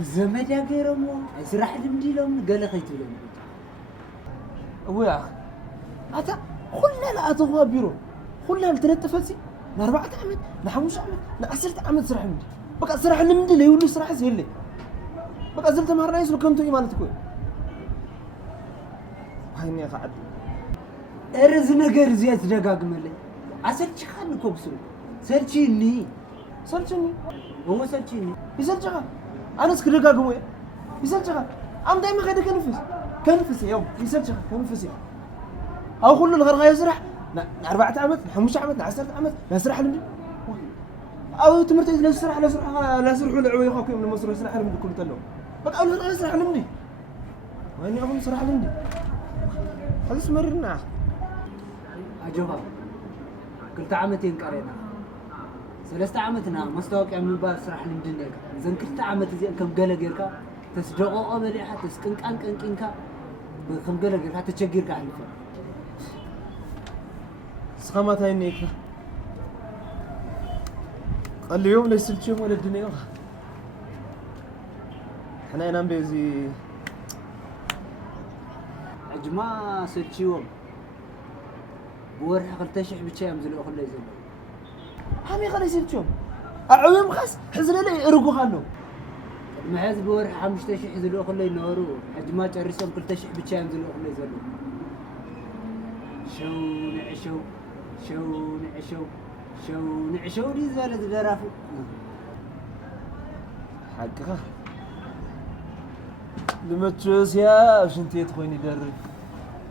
زمد يا غيرمو اسرح لمدي لهم قال خيت لهم ابويا اتا كلنا لا اتغوا بيرو كلنا التلتفسي ل4 عامات ل5 عامات ل10 عامات سرح لمدي بقى سرح لمدي لا يولو سرح زيلي بقى زلت مهرنا يسلو كنتو مالتكو هايني قاعد ارز ነገር زيات ደጋግመልኝ አሰልች ካን ኮብሱ ሰልችኒ هو سلچني يسلچها انا اسك ደጋግሞ يسلچها ام دايما خد كنفس يوم يسلچها كنفس او كل الغرغا يسرح 4 عامات 5 عامات 10 عامات لا سرح لمدي او تمرت لا سرح العوي يخاكم من مصر سرح لمدي كل تلو بقى اول غير سرح لمدي واني اقوم سرح لمدي خلص مرنا اجوبا كلتا عامتين قرينا 3 عامتنا مستوقع من باب سرح لمدي نيك زين كلتا عامت زي كم قال غيركا تسدقو مليحه تسكنقان قنقنكا كم قال غيركا تشجيركا عليك سخمات هاي نيك قال لي يوم لسلتشم ولا الدنيا احنا ينام بيزي اجما سلتشيوم بورح قلتشح بتشي امزلو كله يزلو همي خلي سلتشم اعويم خاص حزن لي ارغو خالو ما حزب بورح 5000 يزلو كله ينورو اجما ترسم قلتشح بتشي امزلو كله يزلو شو نعشو دي زالت درافو حقها لمتشوس يا شنتي تخويني درب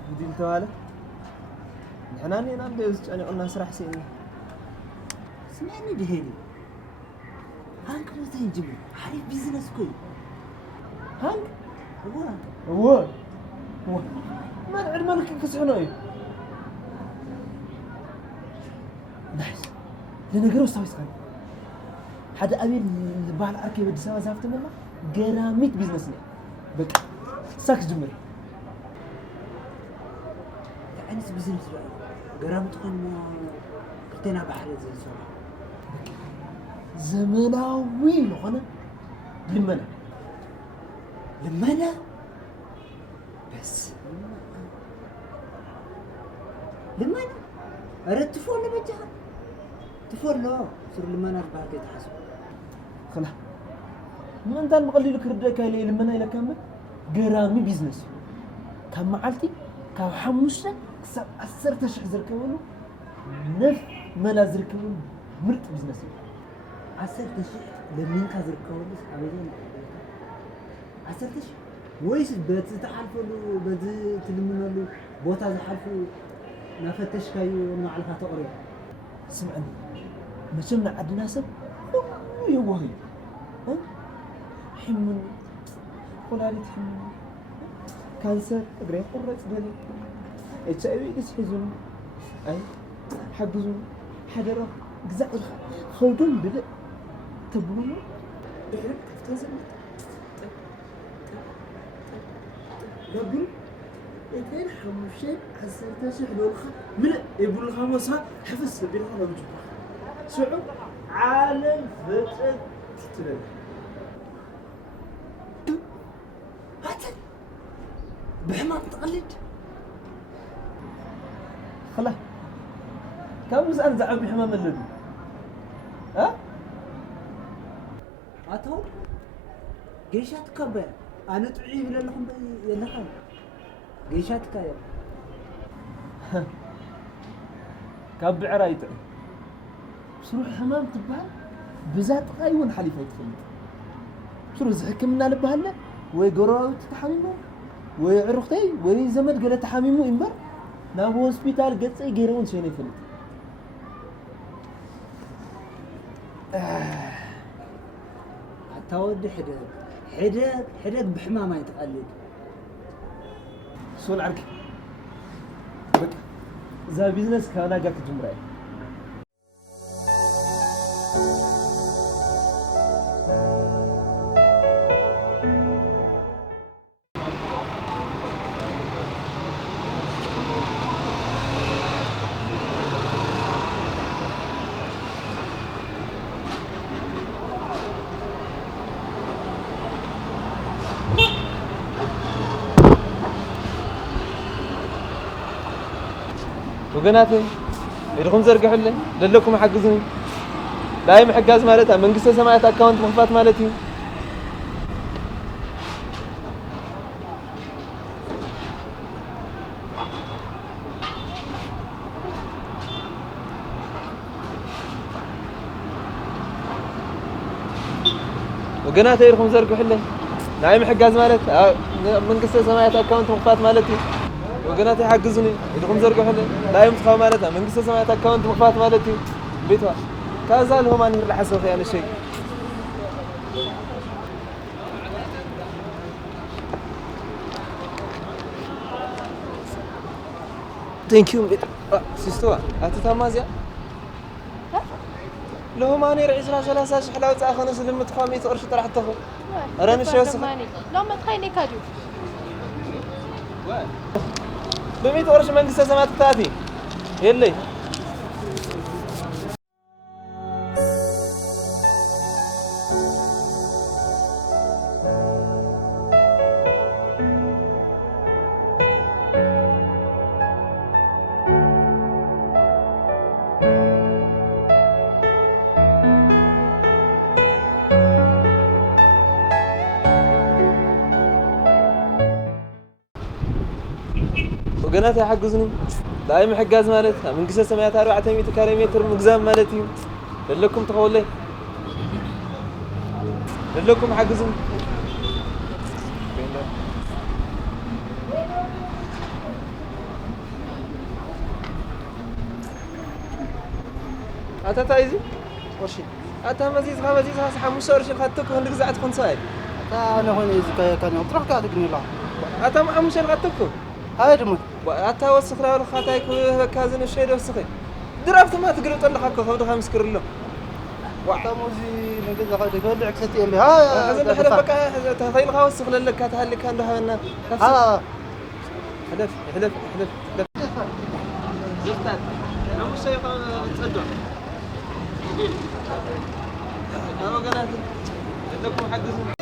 بدي انت ماله نحنا نام بيز انا قلنا سرح سيني سمعني دهيني هانك متين جيب حريف بيزنس كوي هانك هو ما نعلم لك كسعناي نايس لنقرأ استويسكاي حدا أبي البحر أركي بدي سوا زافت منه جراميت بيزنسنا بك ساكس جمر يعني بيزنس جرامت كون كرتنا بحر زي سوا زمناوي لغنا لمنا بس لمنا أردت تفول لبجها تفول له صار لمنا ربعك يتحسب خلا من انت المقلي لك ردك لي لمنا الى كامل جرامي بيزنس كم معلتي كم حموشه كسب 10 شهر زركبلو نف ملا زركبلو مرت بيزنس 10 شهر لمين كزركبلو ابيين 10 شهر ويش بتتحالفلو بزي تلمنلو بوتا زحالفو نفتش كايو نعرفها تقري سمعني مشمنا عندنا سب يوهي حمل قلالي تحمل كانسر اقري قرص دلي اتش اي في يسحزون اي حجزون حدره جزاء خودون بدا تبونو دحرك تنزل قبل اثنين حموشين حسيتها شحن والخا ملء يقول الخامسة حفظ بالخا ما بجيب سعود عالم فتت تتلل هاتل بحمام تقلد خلا كم مسألة زعم بحمام اللدو ها؟ هاتو جيشات كبير أنا تعيب لهم يلخم جيشات كاير كابع رايتع بسروح حمام تبال بزات قايون حليفه يتفلت بسروح زحكمنا لبهله وي قراو تتحميمو وي عرختي وي زمد قال تحميمو انبر ناب هوسبيتال قصي غيرون شنو يفلت حتى ودي حدق بحمامه يتقلد سول عرك بك ذا بيزنس كان جاك جمراي وقناتي إلكم زرقوا حلي للكم حجزني دايم حجاز مالتها من قصة سماعة أكاونت مخفات مالتي وقناتي إلكم زرقوا حلي دايم حجاز مالتها من قصة سماعة أكاونت مخفات مالتي وقناتي حجزني إلكم زرقوا حلي دايم تخاف مالتها من قصة سماعة أكاونت مخفات مالتي بيتها كذا لهم أنا اللي حسوا خيانة شيء Thank you بيت سيستوا أتتمازيا لهم أنا رئيس رجال أساس حلاوة أخونا سلمة خاميس أرش طرح تخو أراني شو أسمع لو ما تخيني كاجو بميت أرش من قصة سمات تاتي يلي وقناتي حجزني دايم حجاز مالتها من قصة سمعت 400 كيلومتر مجزام مالتي لكم تقول لكم حجزني أتا تايزي ورشي أتا مزيز هاس حموش ورشي خدتك هندك زعت خنصاي أنا هون إذا كان يطرح قاعد يقني لا أتا حموش خدتك هاي دمن أتا وسخ لا خاتايك كازن الشيء وسخي درافت ما تقدر تطلع حقه خذ خمس كر له وقتا موزي من قد قاعد يقول لك ستي أمي ها هذا حلفك تخيل خاوس سخ لك هتهلك عنده هنا حلف زفتات حموش شيء تصدق أنا قناتي لكم حجزني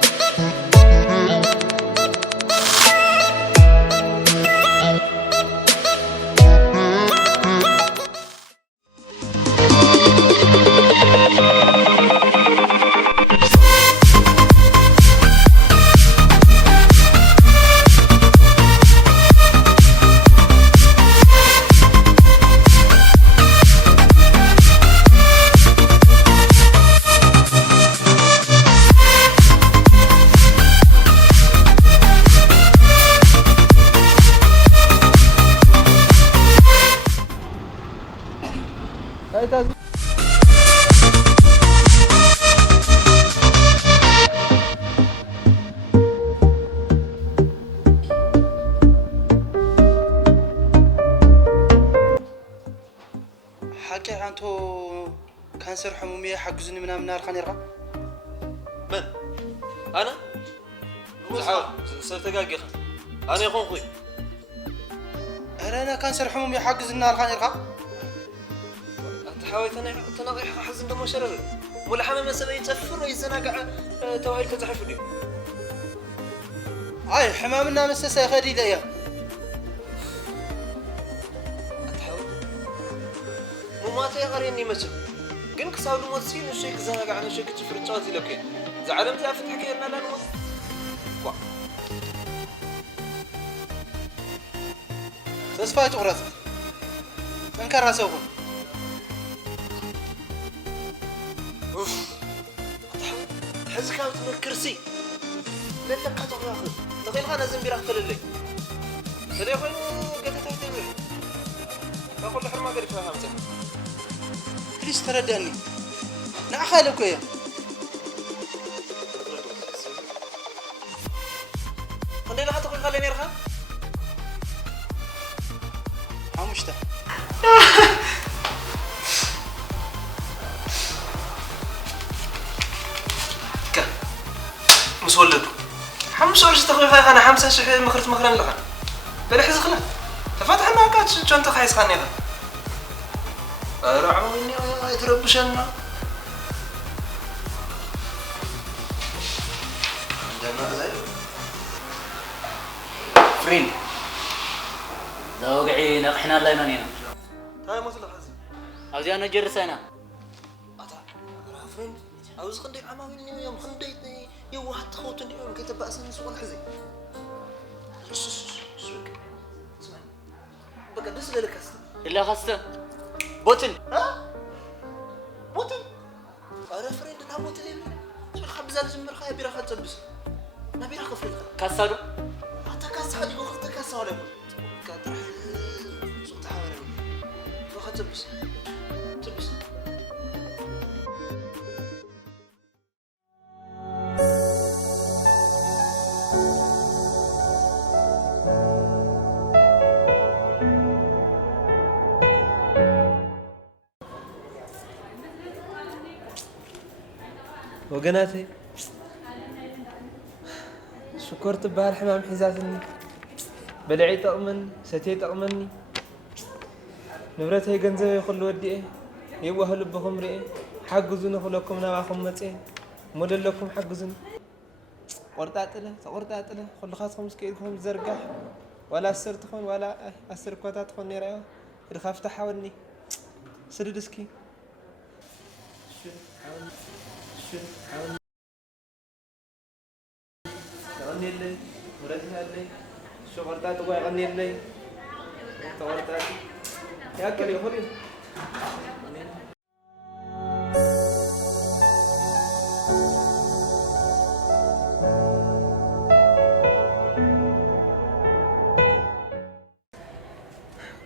حكي عنتو كانسر حمومية حجزني من نار خانيرها من؟ أنا؟ زحاول سلتقاقي أنا يخون خوي أنا كانسر حمومية حجز النار خانيرها أنت حاولت تناقي حزن دمو شرر ملحمة ما سبا يتفر ويزناقع توهيل كتحف دي هاي حمامنا مسسا خدي ليا مماتي غريني مثل قن كساو دمو تسين الشيك زناقع عن الشيك تفر تشاتي لكين زعلمت أفت حكيرنا لا نموت وا تسفايت غرز انكر راسوهم حز كانت من الكرسي لك قطع ياخذ تقيل انا زنبير اقتل لي سلي اخوي قلت تحتي بيه اقول لحر ما قريب فهمتك ليش تردني نعخالك يا خلينا لا تقول خليني ارخى حمشته مسولد حمس ورش تخوي خاي انا حمسه شحي مخرت مخرن لها بلحز خلا تفتحنا كات شو انت خايس خاني رعوني يتربشنا عندنا زي فرين ذا وقعي نقحنا الله يمنينا هاي مثل خزي أوزي أنا جرسنا أتا رافين أوز خندي عماويل يوم خندي يو واحد خوتني يوم كتب أسن سوق الحزي اسمع بقى دس لك إلا خسته بوتن ها بوتن أنا فريند أنا بوتن شو الخبز اللي جمر خايب بيرخ تبس نبي رخ فريند كسروا حتى كاس حد يقول خذ كاس ولا كاتر صوت حوالي رخ تبس وقناتي شكرت بهالحمام حزازني بلعي تأمن ستي تأمني نبرتي جنزبي خل ودي يبوه لبكم رئي حجزون خلكم نواكم متين مدل لكم حجزون ورطات له خل خاصكم سكيدكم زرقح ولا أسرتكم ولا أسر كوتاتكم نرايو الخاف تحاولني سردسكي حاول تغني لي ورجها لي شو ورطات تبغى يغني لي ورطات يا أكل يا خلي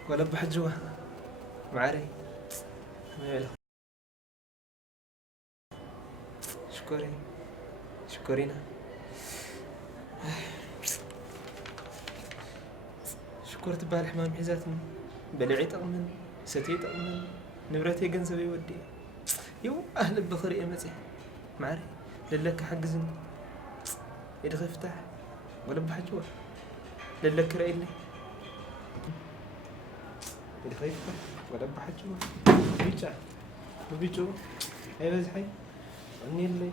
ولا بحد جوا معاري شكرينا شكرت بالحمام حزاتني بلعي تأمن ستي تأمن نبرتي جنزبي ودي يو أهل بخري أمتي معري للك حجزني يدخل يفتح ولا بحجوه للك رأيني يدخل يفتح ولا بحجوه بيجا هاي بزحي غني لي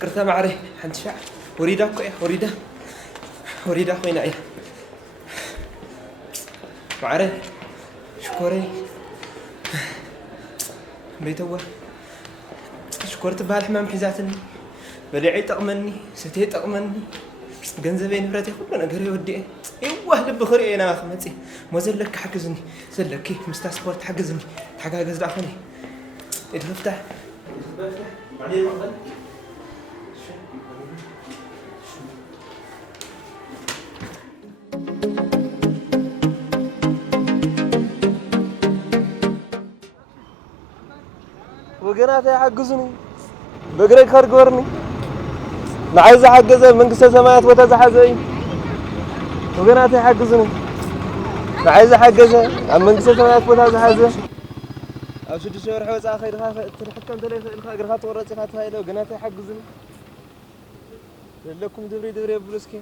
كرتا معري حنت شع وريدا كوي وريدا خوينا ايه معري شكوري بيتوا شكرت بهالحمام حزاتني بلعي تأمني ستي تأمني جنزبي نبرتي كل نجري ودي يوه لب خري أنا خمتي ما زلك حجزني زلكي مستسبورت حجزني حجز داخلي اتفتح بعدين مقبل وقناتي حجزني بقري خرجورني نعايز حجزه من قصة سمايات وتزحزي وقناتي حجزني نعايز حجزه من قصة سمايات وتزحزي أو شو تشور حوز آخر تحكم تلي الخاطر ورطي خاطر هاي لو قناتي حجزني لكم دوري بلوسكي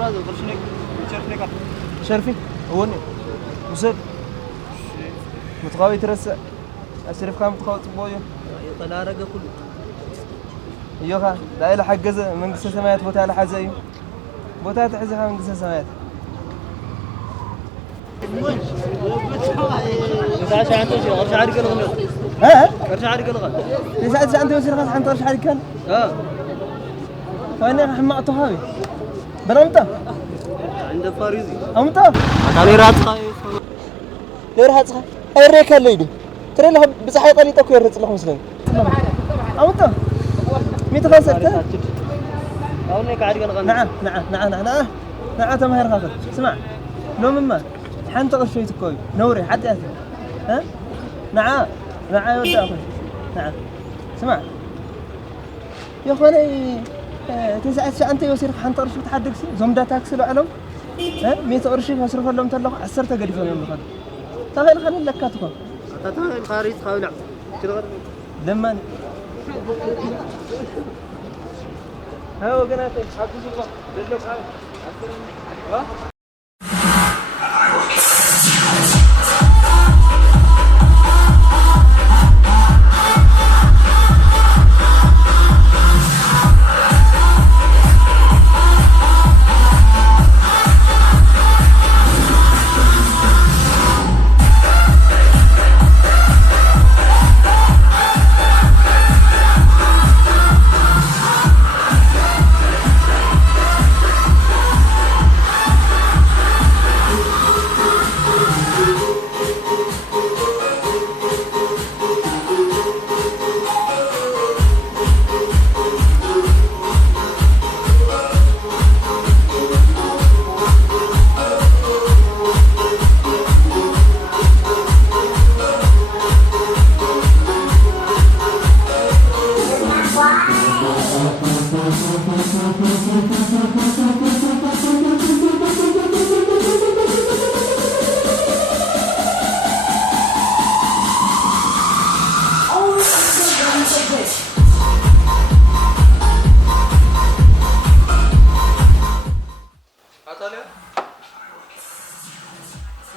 برادر شرفي هوني وصل متقاوي ترسى أشرف كان متقاوي تبويه يطلع رقة كله يوها لا إله حجزه من قصة سمايات بوتها لحزايم بوتها تحزها من قصة سمايات ارجع انت وشي ارجع عليك الغنى ارجع عليك الغنى ليش انت وشي خلاص حنت ارجع عليك اه فانا حماقته هاوي برمته عند فاريزي أمتى أتاني راتخا لير هاتخا أي ريك الليدي ترى لها بزحيط اللي تكوي الرز لهم مسلم أمتى ميت خلصت أوني قاعد يقول نعم تمهر خاطر اسمع لو مما حنت قشوي تكوي نوري حتى ها نعم يودع أخوي نعم اسمع يا أخواني تسعة أنت يصير حنت قرش تحدق سي زمدا تاكسي لعلم ها 100 قرش يصرف لهم تلقى 10 قريفة من المخد تخيل خلي لك كاتكم أتاني الخارج خاولع كده لما ها وقناتي حاكي شوفه دلوك هاي ها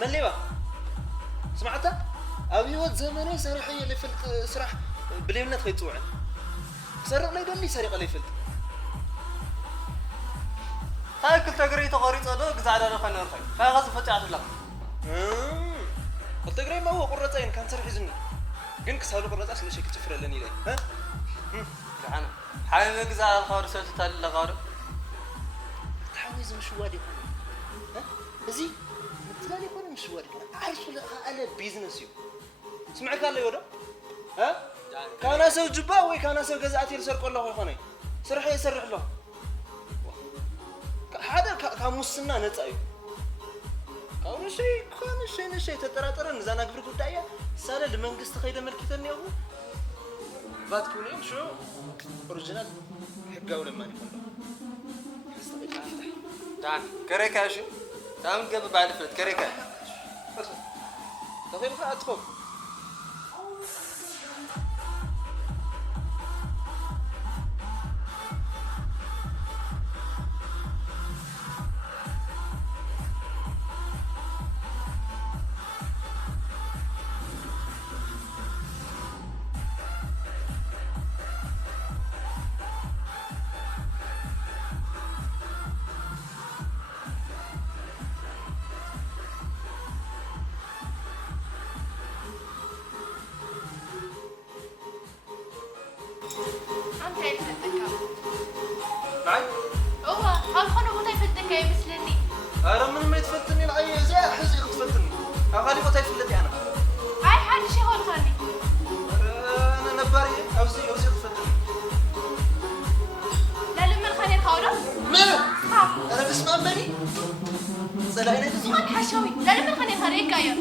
مليبا سمعتها؟ أبيوت زمني سريحية اللي فلت سرح بليمنت خيطوعن سرق لي دلي سرق لي فلت هاي كل تقري تقري صدق زعل أنا خلنا نرخي هاي غاز فتحت لك قلت تقري ما هو قرتين كان سرح يزني جنك سالو قرت أصل شيء كتفر لني لي ها أنا حاول نجزع الخبر سويت تالي لغارة تحاوز مش وادي ها زي تلاقي كون مش وادي عايش ولا أنا بيزنس يو سمعك الله يودا ها كان أسوي جبا وي كان أسوي جزاتي لسرق الله ويخوني سرح يسرح له هذا كمسنا نتأيو كان شيء تتراترن زانا قبل قلت أيه سالة لمنقص تخيل ملكتني أبو بات كونين شو أوريجينال حقه ولا ما نكون تعال كريكا شو تعال نقبل بعد فلت كريكا تخيل أدخل أنا من ما يتفتني العين زي حزي تفتني أغاني ما تفتني أنا هاي حد شيء هون خلني أنا نباري أوزي تفتني لا لما الخلي الخورة ما أنا بسمع مني سلاينا سمعك حشوي لا لما الخلي الخريق يا